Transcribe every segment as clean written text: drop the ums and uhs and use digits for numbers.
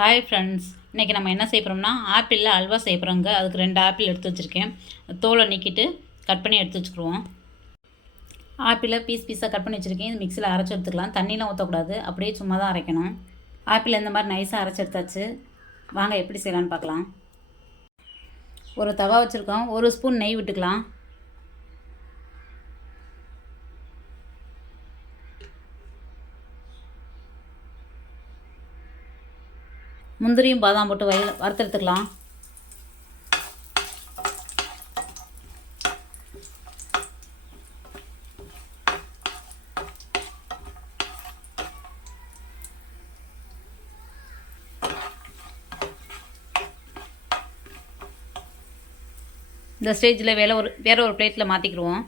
Hi friends, இன்றைக்கி நம்ம என்ன செய்ய போகிறோம்னா ஆப்பிளில் அல்வா செய்ய போகிறோங்க. அதுக்கு 2 ஆப்பிள் எடுத்து வச்சுருக்கேன். தோலை நீக்கிட்டு கட் பண்ணி எடுத்து வச்சுக்கிடுவோம். ஆப்பிளை பீஸாக கட் பண்ணி வச்சுருக்கேன். இது மிக்சியில் அரைச்சி எடுத்துக்கலாம். தண்ணிலாம் ஊற்றக்கூடாது, அப்படியே சும்மா தான் அரைக்கணும். ஆப்பிள் இந்த மாதிரி நைஸாக அரைச்சி எடுத்தாச்சு. வாங்க எப்படி செய்யலான்னு பார்க்கலாம். ஒரு தவா வச்சுருக்கோம். 1 ஸ்பூன் நெய் விட்டுக்கலாம். முந்திரியும் பாதாம் போட்டு வறுத்தெடுத்துக்கலாம். இந்த ஸ்டேஜில் வேற ஒரு பிளேட்டில் மாற்றிக்கிடுவோம்.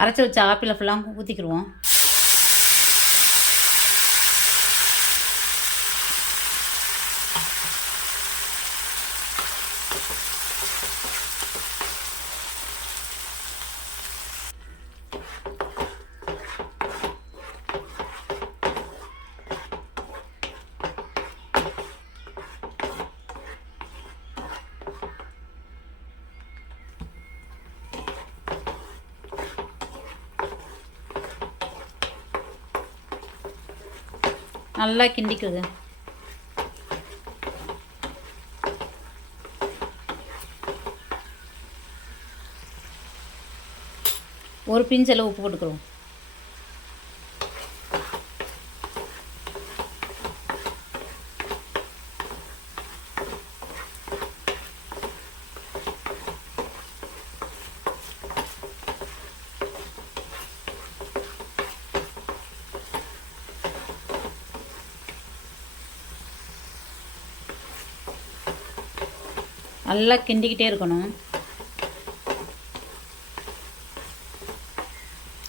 அரைச்சி வச்ச ஆப்பிளை ஃபுல்லாக ஊற்றிக்கிடுவோம். நல்லா கிண்டிக்குது. ஒரு பிஞ்சளவு உப்பு போட்டுக்கிறோம். நல்லா கிண்டிக்கிட்டே இருக்கணும்.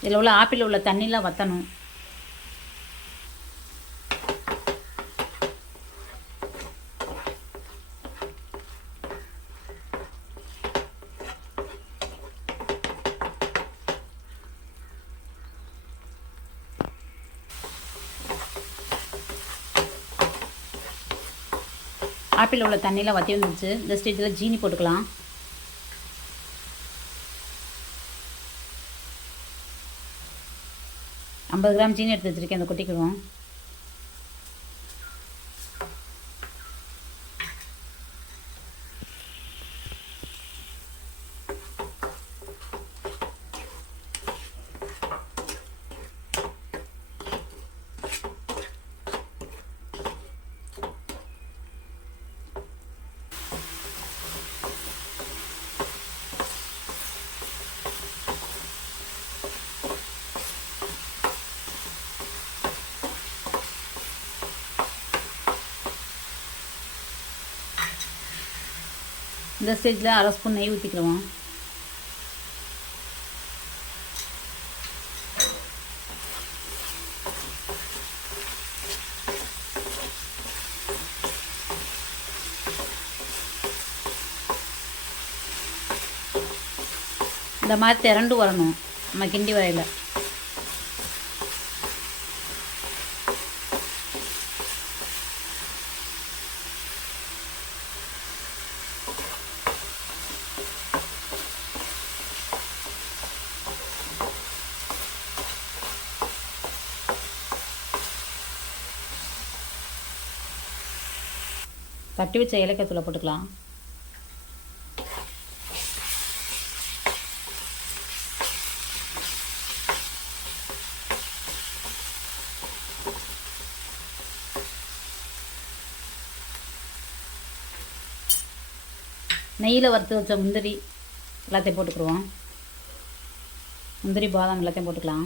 இதில் உள்ள ஆப்பிள் உள்ள தண்ணிலாம் வற்றணும். ஆப்பிள் உள்ள தண்ணியில் வற்றி வந்துச்சு. இந்த ஸ்டேஜில் ஜீனி போட்டுக்கலாம். ஐம்பது கிராம் ஜீனி எடுத்து வச்சுருக்கேன். அதை கொட்டிக்கிடுவோம். இந்த ஸ்டேஜில் 1/2 ஸ்பூன் நெய் ஊற்றிக்கிடுவோம். இந்த மாதிரி திரண்டு வரணும் நம்ம கிண்டி வரையில். தட்டி வச்ச ஏலக்காய் தூளை போட்டுக்கலாம். நெய்யில் வறுத்து வச்ச முந்திரி எல்லாத்தையும் போட்டுக்கிடுவோம். முந்திரி பாதாம் எல்லாத்தையும் போட்டுக்கலாம்.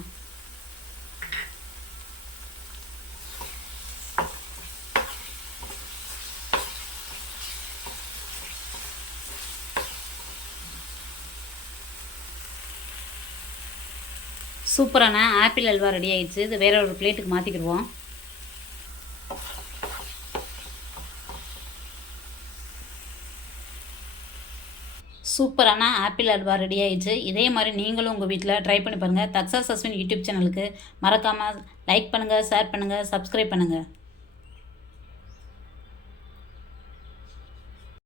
சூப்பரான ஆப்பிள் அல்வா ரெடி ஆயிடுச்சு. இது வேற ஒரு பிளேட்டுக்கு மாற்றிக்கிடுவோம். சூப்பரான ஆப்பிள் அல்வா ரெடி ஆயிடுச்சு. இதே மாதிரி நீங்களும் உங்கள் வீட்டில் ட்ரை பண்ணி பாருங்கள். தக்ஸாஸ் அஸ்வின் யூடியூப் சேனலுக்கு மறக்காமல் லைக் பண்ணுங்கள், ஷேர் பண்ணுங்கள், சப்ஸ்கிரைப் பண்ணுங்கள்.